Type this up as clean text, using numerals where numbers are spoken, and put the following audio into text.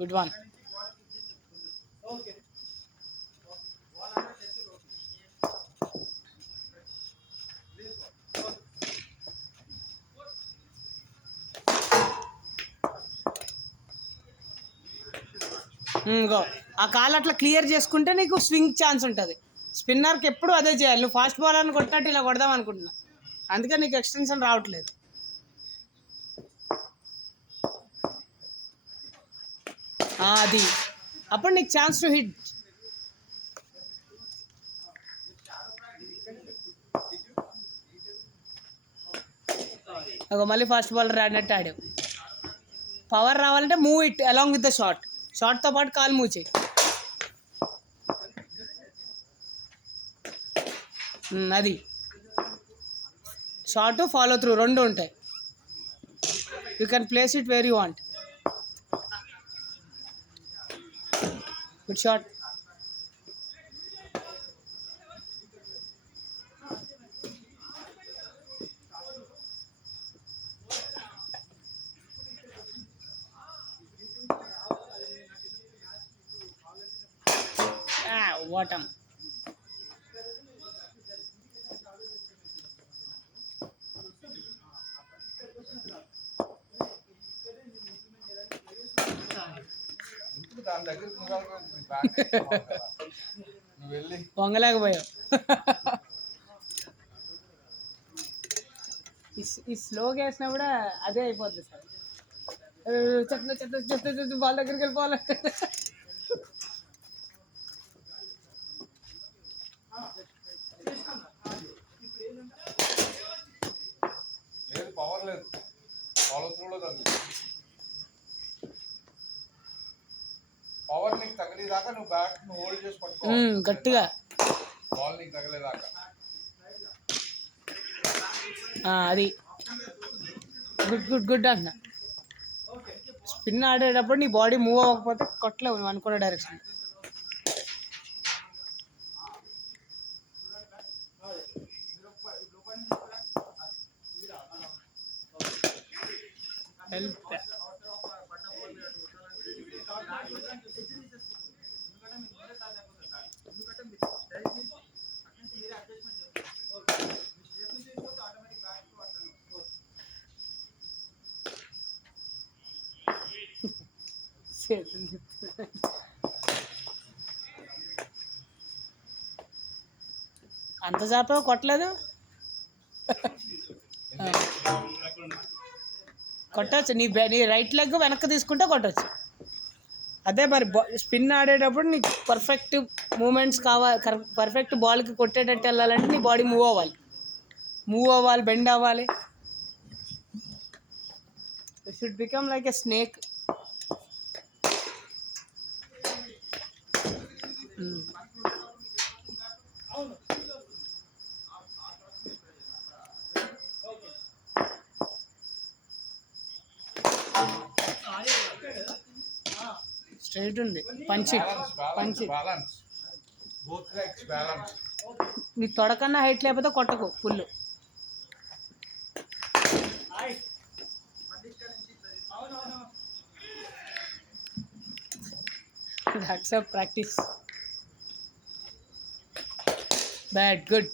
Good one. Go. ఆ కాలు అట్లా క్లియర్ చేసుకుంటే నీకు స్వింగ్ ఛాన్స్ ఉంటుంది. స్పిన్నర్కి ఎప్పుడు అదే చేయాలి. నువ్వు ఫాస్ట్ బౌలర్ని కొట్టినట్టు ఇలా కొడదాం అనుకుంటున్నా, అందుకే నీకు ఎక్స్టెన్షన్ రావట్లేదు. అది అప్పుడు నీకు ఛాన్స్ టు హిట్. మళ్ళీ ఫాస్ట్ బౌలర్ ఆడినట్టు ఆడావు. పవర్ రావాలంటే move it along with the shot. షాట్తో పాటు కాలు మూవ్ చేయి. అది షార్ట్ ఫాలో త్రూ రెండు ఉంటాయి. You can place it where you want. Good shot. వాటం. వంగలేకపోయావు. ఈ స్లోగా వేసినా కూడా అదే అయిపోద్ది సార్. చెత్త చెత్త చెత్త చెత్త బాల్ దగ్గరికి వెళ్ళిపోవాలంటే పవర్ లేదు. ఫాలో త్రూలో పవర్ నీకు తగిలేదాకా నువ్వు బ్యాట్ హోల్డ్ చేసి పట్టుకో గట్టిగా. బాల్ నీకు తగిలేదాకా. అది గుడ్ గుడ్ గుడ్ అన్న. స్పిన్ ఆడేటప్పుడు నీ బాడీ మూవ్ అవ్వకపోతే కొట్టలేవు నువ్వు అనుకున్న డైరెక్షన్. హెల్ప్. అంత చాప కొట్టలేదు. కొట్టచ్చు. నీ రైట్ లెగ్ వెనక్కి తీసుకుంటే కొట్టచ్చు. అదే మరి స్పిన్ ఆడేటప్పుడు నీకు పర్ఫెక్ట్ మూమెంట్స్ కావాలి. పర్ఫెక్ట్ బాల్కి కొట్టేటట్టు వెళ్ళాలంటే నీ బాడీ మూవ్ అవ్వాలి, బెండ్ అవ్వాలి. It should become like a snake. Straight ఉంది. పంచి నీ తొడకన్నా హైట్ లేకపోతే కొట్టకు full. That's a practice. Bad, good.